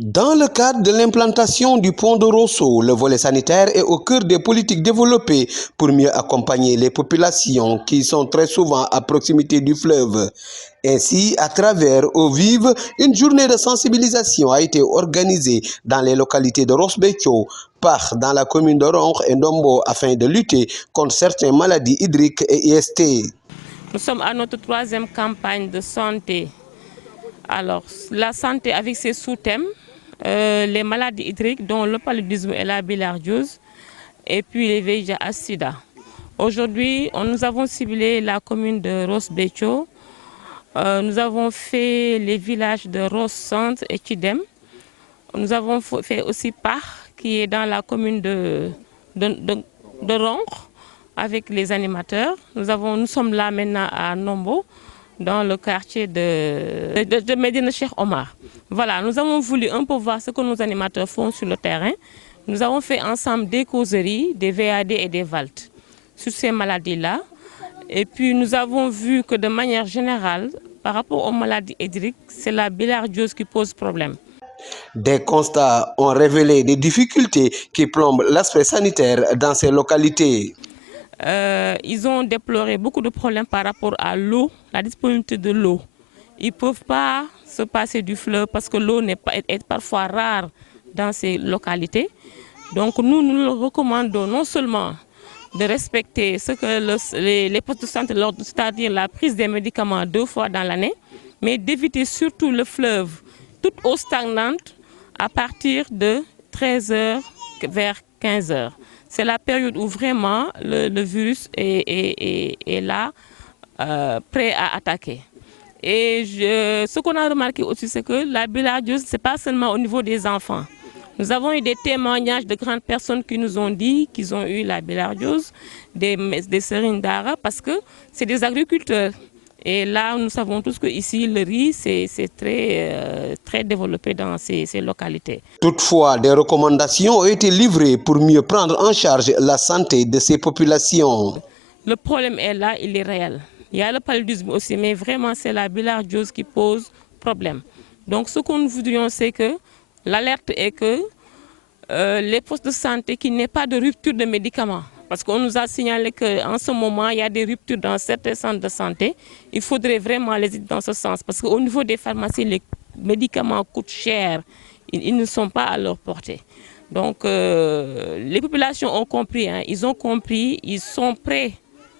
Dans le cadre de l'implantation du pont de Rosso, le volet sanitaire est au cœur des politiques développées pour mieux accompagner les populations qui sont très souvent à proximité du fleuve. Ainsi, à travers Eau Vive, une journée de sensibilisation a été organisée dans les localités de Rosbecchio, dans la commune de Ronkh et Ndombo afin de lutter contre certaines maladies hydriques et IST. Nous sommes à notre troisième campagne de santé. Alors, la santé avec ses sous-thèmes, les maladies hydriques dont le paludisme et la bilharziose, et puis les VIH-Sida. Aujourd'hui, nous avons ciblé la commune de Rosbecchio. Nous avons fait les villages de Ros-Centre et Chidem. Nous avons fait aussi Par, qui est dans la commune de Ronkh, avec les animateurs. Nous sommes là maintenant à Nombo, dans le quartier de Médine Cheikh Omar. Voilà, nous avons voulu un peu voir ce que nos animateurs font sur le terrain. Nous avons fait ensemble des causeries, des VAD et des VALT sur ces maladies-là. Et puis nous avons vu que de manière générale, par rapport aux maladies hydriques, c'est la bilharziose qui pose problème. Des constats ont révélé des difficultés qui plombent l'aspect sanitaire dans ces localités. Ils ont déploré beaucoup de problèmes par rapport à l'eau, la disponibilité de l'eau. Ils ne peuvent pas se passer du fleuve parce que l'eau est parfois rare dans ces localités. Donc nous leur recommandons non seulement de respecter ce que les postes de santé leur disent, c'est-à-dire la prise des médicaments 2 fois dans l'année, mais d'éviter surtout le fleuve, toute eau stagnante à partir de 13 h vers 15 h. C'est la période où vraiment le virus est là, prêt à attaquer. Et ce qu'on a remarqué aussi, c'est que la bilharziose, ce n'est pas seulement au niveau des enfants. Nous avons eu des témoignages de grandes personnes qui nous ont dit qu'ils ont eu la bilharziose, des Serigne Dara, parce que c'est des agriculteurs. Et là, nous savons tous qu'ici, le riz, c'est très développé dans ces localités. Toutefois, des recommandations ont été livrées pour mieux prendre en charge la santé de ces populations. Le problème est là, il est réel. Il y a le paludisme aussi, mais vraiment, c'est la bilharziose qui pose problème. Donc, ce que nous voudrions, c'est que l'alerte est que les postes de santé, qu'il n'y ait pas de rupture de médicaments. Parce qu'on nous a signalé qu'en ce moment, il y a des ruptures dans certains centres de santé. Il faudrait vraiment les aider dans ce sens. Parce qu'au niveau des pharmacies, les médicaments coûtent cher. Ils ne sont pas à leur portée. Donc, les populations ont compris. Hein, ils ont compris, ils sont prêts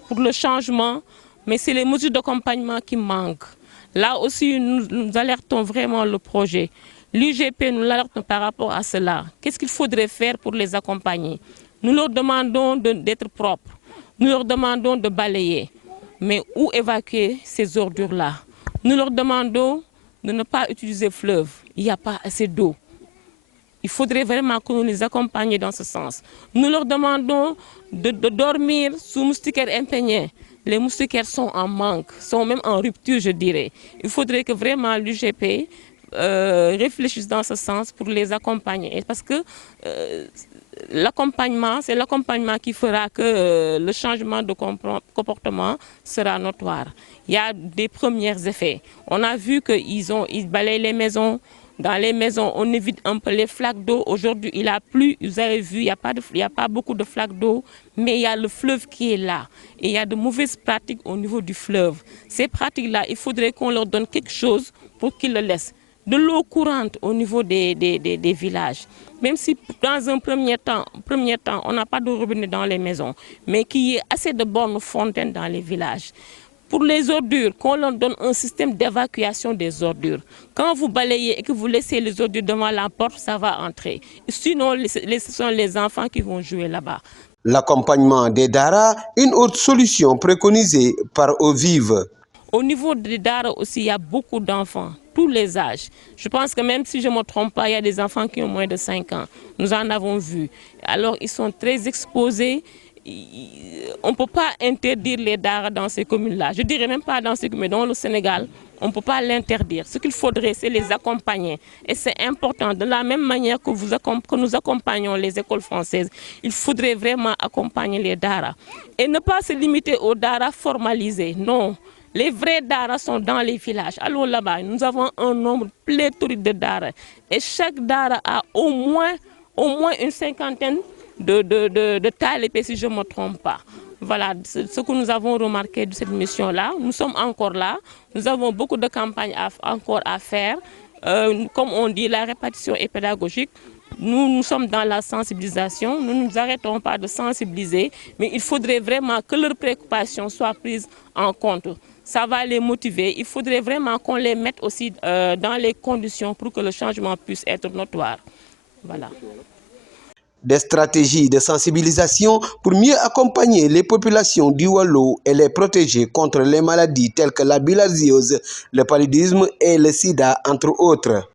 pour le changement. Mais c'est les mesures d'accompagnement qui manquent. Là aussi, nous alertons vraiment le projet. L'UGP nous alerte par rapport à cela. Qu'est-ce qu'il faudrait faire pour les accompagner? Nous leur demandons d'être propres. Nous leur demandons de balayer. Mais où évacuer ces ordures-là? Nous leur demandons de ne pas utiliser le fleuve. Il n'y a pas assez d'eau. Il faudrait vraiment que nous les accompagnions dans ce sens. Nous leur demandons de dormir sous moustiquaires imprégnés. Les moustiquaires sont en manque, sont même en rupture, je dirais. Il faudrait que vraiment l'UGP réfléchissent dans ce sens pour les accompagner. Parce que l'accompagnement, c'est l'accompagnement qui fera que le changement de comportement sera notoire. Il y a des premiers effets. On a vu qu'ils balayent les maisons. Dans les maisons, on évite un peu les flaques d'eau. Aujourd'hui, il a plu, vous avez vu, il n'y a pas beaucoup de flaques d'eau, mais il y a le fleuve qui est là. Et il y a de mauvaises pratiques au niveau du fleuve. Ces pratiques-là, il faudrait qu'on leur donne quelque chose pour qu'ils le laissent. De l'eau courante au niveau des villages. Même si dans un premier temps on n'a pas de robinet dans les maisons, mais qu'il y ait assez de bonnes fontaines dans les villages. Pour les ordures, qu'on leur donne un système d'évacuation des ordures. Quand vous balayez et que vous laissez les ordures devant la porte, ça va entrer. Sinon, ce sont les enfants qui vont jouer là-bas. L'accompagnement des Dara, une autre solution préconisée par Eau Vive. Au niveau des Dara aussi, il y a beaucoup d'enfants, tous les âges. Je pense que même si je ne me trompe pas, il y a des enfants qui ont moins de 5 ans. Nous en avons vu. Alors, ils sont très exposés. On ne peut pas interdire les Dara dans ces communes-là. Je ne dirais même pas dans ces communes, mais dans le Sénégal, on ne peut pas l'interdire. Ce qu'il faudrait, c'est les accompagner. Et c'est important. De la même manière que nous accompagnons les écoles françaises, il faudrait vraiment accompagner les Dara. Et ne pas se limiter aux Dara formalisés. Non. Les vrais daara sont dans les villages. Allons là-bas, nous avons un nombre pléthorique de daara. Et chaque daara a au moins une cinquantaine de talibés, si je ne me trompe pas. Voilà ce que nous avons remarqué de cette mission-là. Nous sommes encore là. Nous avons beaucoup de campagnes encore à faire. Comme on dit, la répartition est pédagogique. Nous sommes dans la sensibilisation. Nous ne nous arrêtons pas de sensibiliser. Mais il faudrait vraiment que leurs préoccupations soient prises en compte. Ça va les motiver. Il faudrait vraiment qu'on les mette aussi dans les conditions pour que le changement puisse être notoire. Voilà. Des stratégies de sensibilisation pour mieux accompagner les populations du Waalo et les protéger contre les maladies telles que la bilharziose, le paludisme et le sida, entre autres.